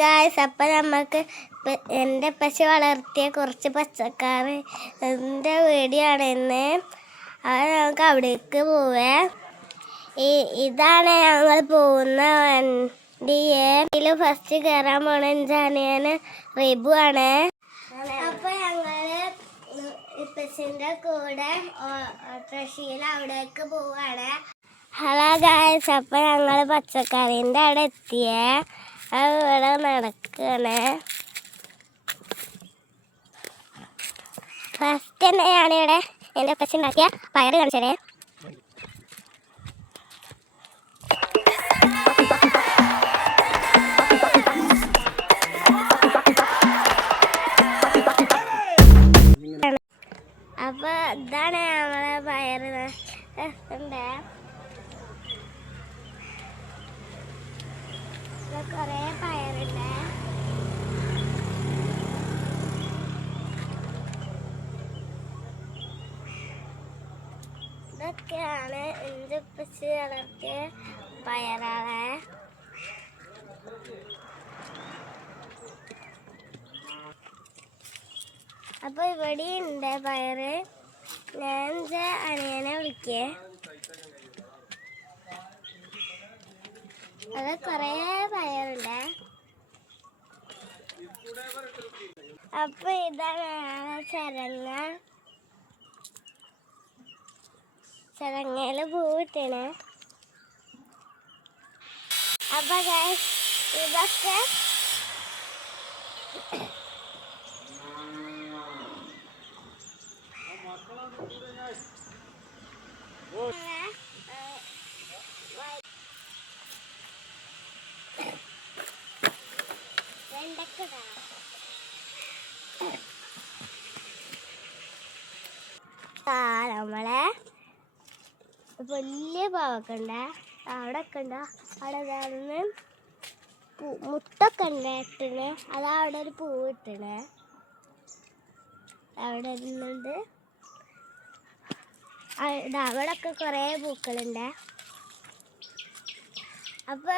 Guys, അപ്പം നമുക്ക് എൻ്റെ പശു വളർത്തിയ കുറച്ച് പച്ചക്കറിൻ്റെ വീഡിയോ ആണ് ഇന്ന്. അത് നമുക്ക് അവിടേക്ക് പോവേ. ഇതാണ് ഞങ്ങൾ പോകുന്ന വണ്ടിയിൽ ഫസ്റ്റ് കയറാൻ പോണ ജാനിയന് റിബു ആണ്. അപ്പം ഞങ്ങൾ പശുവിൻ്റെ കൂടെ ഓട്ടോറിക്ഷയിൽ അവിടേക്ക് പോവാണ്. ഹലോ ഗായ്സ്, അപ്പം ഞങ്ങൾ പച്ചക്കറീൻ്റെ അവിടെ എത്തിയേ. അത് ഇവിടെ നടക്കണേ. ഫസ്റ്റ് തന്നെ ഞാനിവിടെ എൻ്റെ പശു ഉണ്ടാക്കിയ പയർ കാണിച്ചേ. അപ്പൊ ഇതാണ് നമ്മളെ പയറ് ഉണ്ട്. കുറേ പയറുണ്ട്. ഇതൊക്കെയാണ് എൻ്റെ പശു വളർത്തിയ പയറാളെ. അപ്പൊ ഇവിടെ ഉണ്ട് പയറ്. ഞാൻ അനിയനെ വിളിക്കേ. അത് കുറേ പയറുണ്ട്. അപ്പൊ ഇതാണ് ചരങ്ങയില് പൂവിട്ടണ്. അപ്പൊ ഇതൊക്കെ നമ്മളെ വലിയ പാവൊക്കെ ഉണ്ട്. അവിടെ ഒക്കെ ഉണ്ട്. അവിടെ മുട്ടൊക്കെ ഉണ്ട് ഇട്ടിന്. അതവിടെ ഒരു പൂവ് ഇട്ടിന്. അവിടെ ഇരുന്നുണ്ട്. അവിടെ ഒക്കെ കുറേ പൂക്കളുണ്ട്. അപ്പൊ